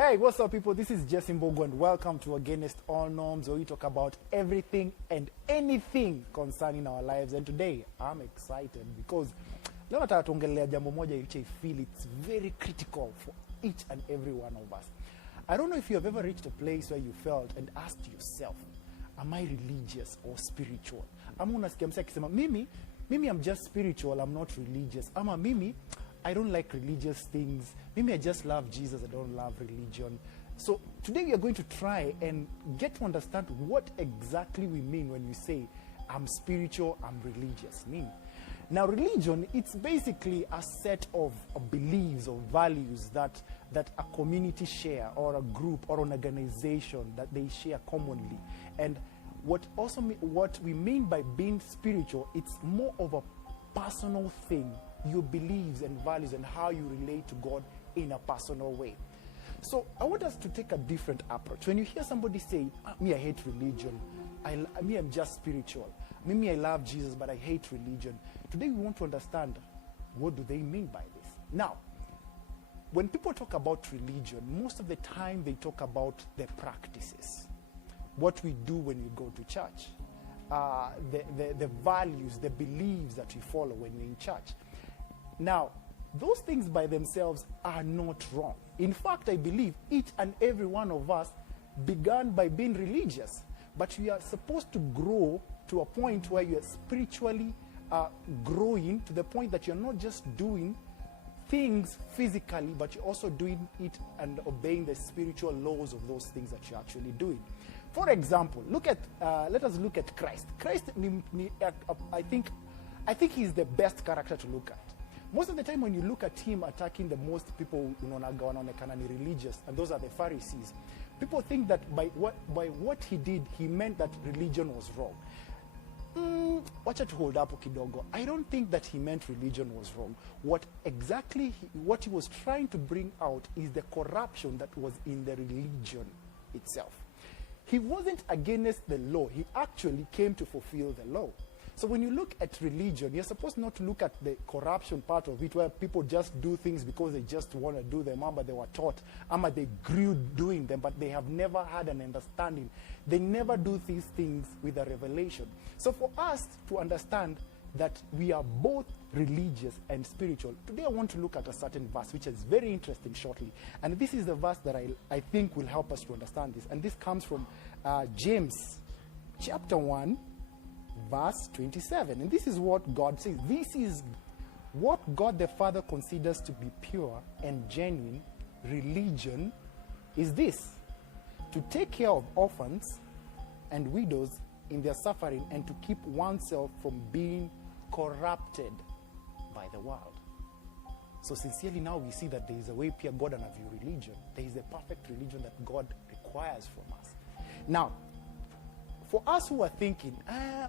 Hey, what's up, people? This is Jesse Mbogo, and welcome to Against All Norms, where we talk about everything and anything concerning our lives. And today, I'm excited because leo nataka tuongelea jambo moja which I feel it's very critical for each and every one of us. I don't know if you have ever reached a place where you felt and asked yourself, am I religious or spiritual? Ama unasikia msee akisema, mimi I'm just spiritual, I'm not religious. Ama mimi, I don't like religious things. Maybe I just love Jesus, I don't love religion. So today we are going to try and get to understand what exactly we mean when we say, I'm spiritual, I'm religious. Now, religion, it's basically a set of beliefs or values that a community share, or a group or an organization that they share commonly. And what we mean by being spiritual, it's more of a personal thing, your beliefs and values and how you relate to God in a personal way. So I want us to take a different approach. When you hear somebody say, me, I hate religion. I'm just spiritual. Me, I love Jesus, but I hate religion. Today we want to understand, what do they mean by this? Now, when people talk about religion, most of the time they talk about the practices. What we do when we go to church. The values, the beliefs that we follow when we're in church. Now, those things by themselves are not wrong. In fact, I believe each and every one of us began by being religious. But we are supposed to grow to a point where you are spiritually growing to the point that you're not just doing things physically, but you're also doing it and obeying the spiritual laws of those things that you're actually doing. For example, let us look at Christ. Christ, I think he's the best character to look at. Most of the time when you look at him attacking the most people wanaonekana ni religious, and those are the Pharisees, people think that by what he did, he meant that religion was wrong. Wacha to hold up kidogo. I don't think that he meant religion was wrong. What he was trying to bring out is the corruption that was in the religion itself. He wasn't against the law. He actually came to fulfill the law. So when you look at religion, you're supposed not to look at the corruption part of it, where people just do things because they just want to do them, but they were taught, they grew doing them, but they have never had an understanding. They never do these things with a revelation. So for us to understand that we are both religious and spiritual, today I want to look at a certain verse, which is very interesting shortly. And this is the verse that I think will help us to understand this. And this comes from James chapter 1, verse 27. And this is what God says. This is what God the Father considers to be pure and genuine religion is this: to take care of orphans and widows in their suffering, and to keep oneself from being corrupted by the world. So sincerely now we see that there is a way pure God and a view religion. There is a perfect religion that God requires from us. Now, for us who are thinking, I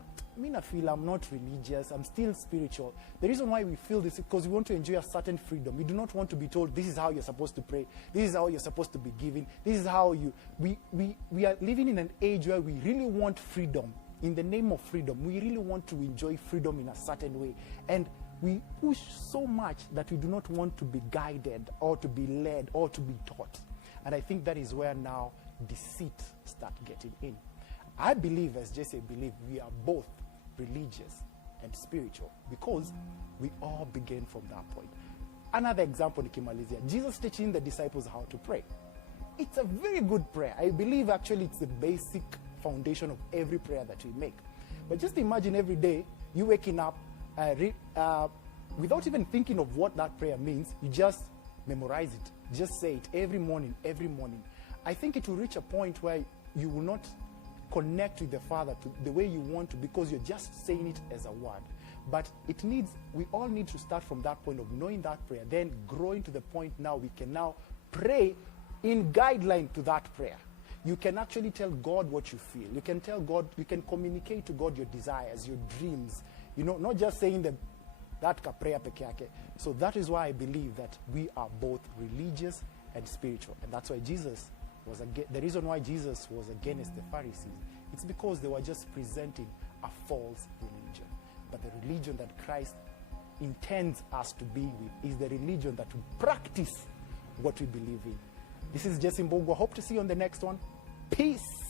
feel I'm not religious, I'm still spiritual. The reason why we feel this is because we want to enjoy a certain freedom. We do not want to be told, this is how you're supposed to pray, this is how you're supposed to be giving, this is how we are living in an age where we really want freedom. In the name of freedom, we really want to enjoy freedom in a certain way. And we push so much that we do not want to be guided or to be led or to be taught. And I think that is where now deceit starts getting in. I believe, as Jesse believed, we are both religious and spiritual because we all begin from that point. Another example, nikimalizia, Jesus teaching the disciples how to pray. It's a very good prayer. I believe actually it's the basic foundation of every prayer that we make. But just imagine every day you waking up without even thinking of what that prayer means, you just memorize it. Just say it every morning. I think it will reach a point where you will not connect with the Father to the way you want to, because you're just saying it as a word. But we all need to start from that point of knowing that prayer, then growing to the point now we can now pray in guideline to that prayer. You can actually tell God what you feel. You can tell God, you can communicate to God your desires, your dreams, not just saying that ka prayer peke yake. So that is why I believe that we are both religious and spiritual. And that's why the reason why Jesus was against the Pharisees, it's because they were just presenting a false religion. But the religion that Christ intends us to be with is the religion that we practice what we believe in. This is Jesse Mbogo. I hope to see you on the next one. Peace.